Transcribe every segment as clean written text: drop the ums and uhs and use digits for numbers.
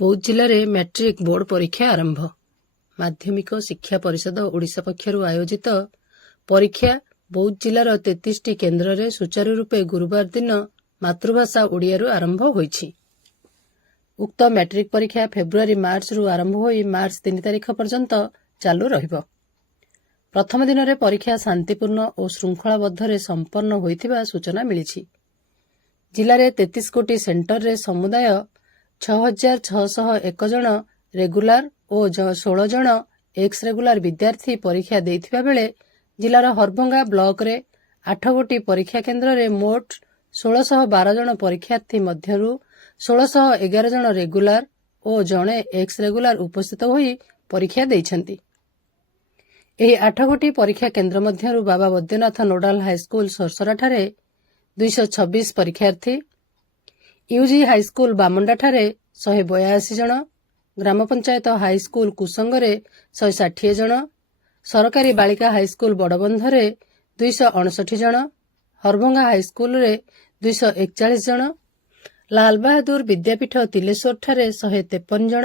ବୌଦ୍ଧ ଜିଲ୍ଲାରେ matric board ପରୀକ୍ଷା ଆରମ୍ଭ। ମାଧ୍ୟମିକ ଶିକ୍ଷା ପରିଷଦ ଓଡ଼ିଶା ପକ୍ଷରୁ ଆୟୋଜିତ ପରୀକ୍ଷା ବୌଦ୍ଧ ଜିଲ୍ଲାର 33ଟି କେନ୍ଦ୍ରରେ ସୁଚାରୁ ରୂପେ ଗୁରୁବାର ଦିନ ମାତୃଭାଷା ଓଡ଼ିଆରୁ ଆରମ୍ଭ ହୋଇଛି। ଉକ୍ତ ମ୍ୟାଟ୍ରିକ୍ ପରୀକ୍ଷା ଫେବୃଆରୀ-ମାର୍ଚ୍ଚରୁ ଆରମ୍ଭ ହୋଇ ମାର୍ଚ୍ଚ 3 ତାରିଖ ପର୍ଯ୍ୟନ୍ତ ଚାଲୁ ରହିବ। ପ୍ରଥମ ଦିନରେ ପରୀକ୍ଷା ଶାନ୍ତିପୂର୍ଣ୍ଣ ଓ ଶୃଙ୍ଖଳାବଦ୍ଧରେ ସମ୍ପନ୍ନ ହୋଇଥିବା ସୂଚନା ମିଳିଛି। ଜିଲ୍ଲାରେ 33 ଗୋଟି ସେଣ୍ଟରରେ ସମୁଦାୟ 6,601 ଜଣ ରେଗୁଲାର ଓ 16 ଜଣ ଏକ୍ସ ରେଗୁଲାର ବିଦ୍ୟାର୍ଥୀ ପରୀକ୍ଷା ଦେଇଥିବା ବେଳେ ଜିଲ୍ଲାର ହରଭଙ୍ଗା ବ୍ଲକରେ 8 ଗୋଟି ପରୀକ୍ଷା କେନ୍ଦ୍ରରେ ମୋଟ 1,612 ଜଣ ପରୀକ୍ଷାର୍ଥୀ ମଧ୍ୟରୁ 1,611 ଜଣ ରେଗୁଲାର ଓ ଜଣେ ଏକ୍ସ ରେଗୁଲାର ଉପସ୍ଥିତ ହୋଇ ପରୀକ୍ଷା ଦେଇଛନ୍ତି। ଏହି 8 ଗୋଟି ପରୀକ୍ଷା କେନ୍ଦ୍ର ମଧ୍ୟରୁ ବାବା ବୈଦ୍ୟନାଥ ନୋଡାଲ ହାଇସ୍କୁଲ ସୋରସରାଠାରେ 226 ପରୀକ୍ଷାର୍ଥୀ, ୟୁଜି ହାଇସ୍କୁଲ ବାମଣ୍ଡାଠାରେ 182 ଜଣ, ଗ୍ରାମପଞ୍ଚାୟତ ହାଇସ୍କୁଲ କୁସଙ୍ଗରେ 160 ଜଣ, ସରକାରୀ ବାଳିକା ହାଇସ୍କୁଲ ବଡ଼ବନ୍ଧରେ 259 ଜଣ, ହରଭଙ୍ଗା ହାଇସ୍କୁଲରେ 241 ଜଣ, ଲାଲବାହାଦୁର ବିଦ୍ୟାପୀଠ ତିଲେଶ୍ୱରଠାରେ 153 ଜଣ,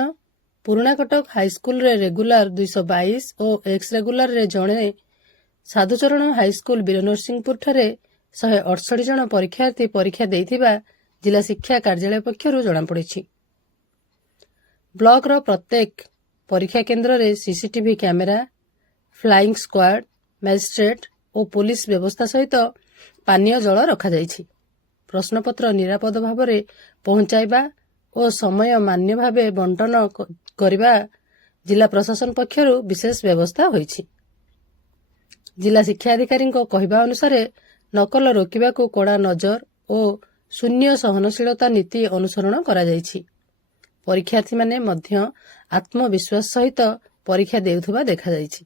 ପୁରୁଣାକଟକ ହାଇସ୍କୁଲରେ ରେଗୁଲାର 222 ଓ ଏକ୍ସ ରେଗୁଲାରରେ ଜଣେ, ସାଧୁଚରଣ ହାଇସ୍କୁଲ ବୀରନରସିଂହପୁରଠାରେ 168 ଜଣ ପରୀକ୍ଷାର୍ଥୀ ପରୀକ୍ଷା ଦେଇଥିବା ଜିଲ୍ଲା ଶିକ୍ଷା କାର୍ଯ୍ୟାଳୟ ପକ୍ଷରୁ ଜଣାପଡ଼ିଛି। ବ୍ଲକର ପ୍ରତ୍ୟେକ ପରୀକ୍ଷା କେନ୍ଦ୍ରରେ CCTV camera, flying squad, magistrate ଓ ପୁଲିସ ବ୍ୟବସ୍ଥା ସହିତ ପାନୀୟ ଜଳ ରଖାଯାଇଛି। ପ୍ରଶ୍ନପତ୍ର ନିରାପଦ ଭାବରେ ପହଞ୍ଚାଇବା ଓ ସମୟ ମାନ୍ୟ ଭାବେ ବଣ୍ଟନ କରିବା ଜିଲ୍ଲା ପ୍ରଶାସନ ପକ୍ଷରୁ ବିଶେଷ ବ୍ୟବସ୍ଥା ହୋଇଛି। ଜିଲ୍ଲା ଶିକ୍ଷାଧିକାରୀଙ୍କ କହିବା ଅନୁସାରେ ନକଲ ରୋକିବାକୁ କଡ଼ା ନଜର ଓ ଶୂନ୍ୟ ସହନଶୀଳତା ନୀତି ଅନୁସରଣ କରାଯାଇଛି। ପରୀକ୍ଷାର୍ଥୀମାନେ ମଧ୍ୟ ଆତ୍ମବିଶ୍ୱାସ ସହିତ ପରୀକ୍ଷା ଦେଉଥିବା ଦେଖାଯାଇଛି।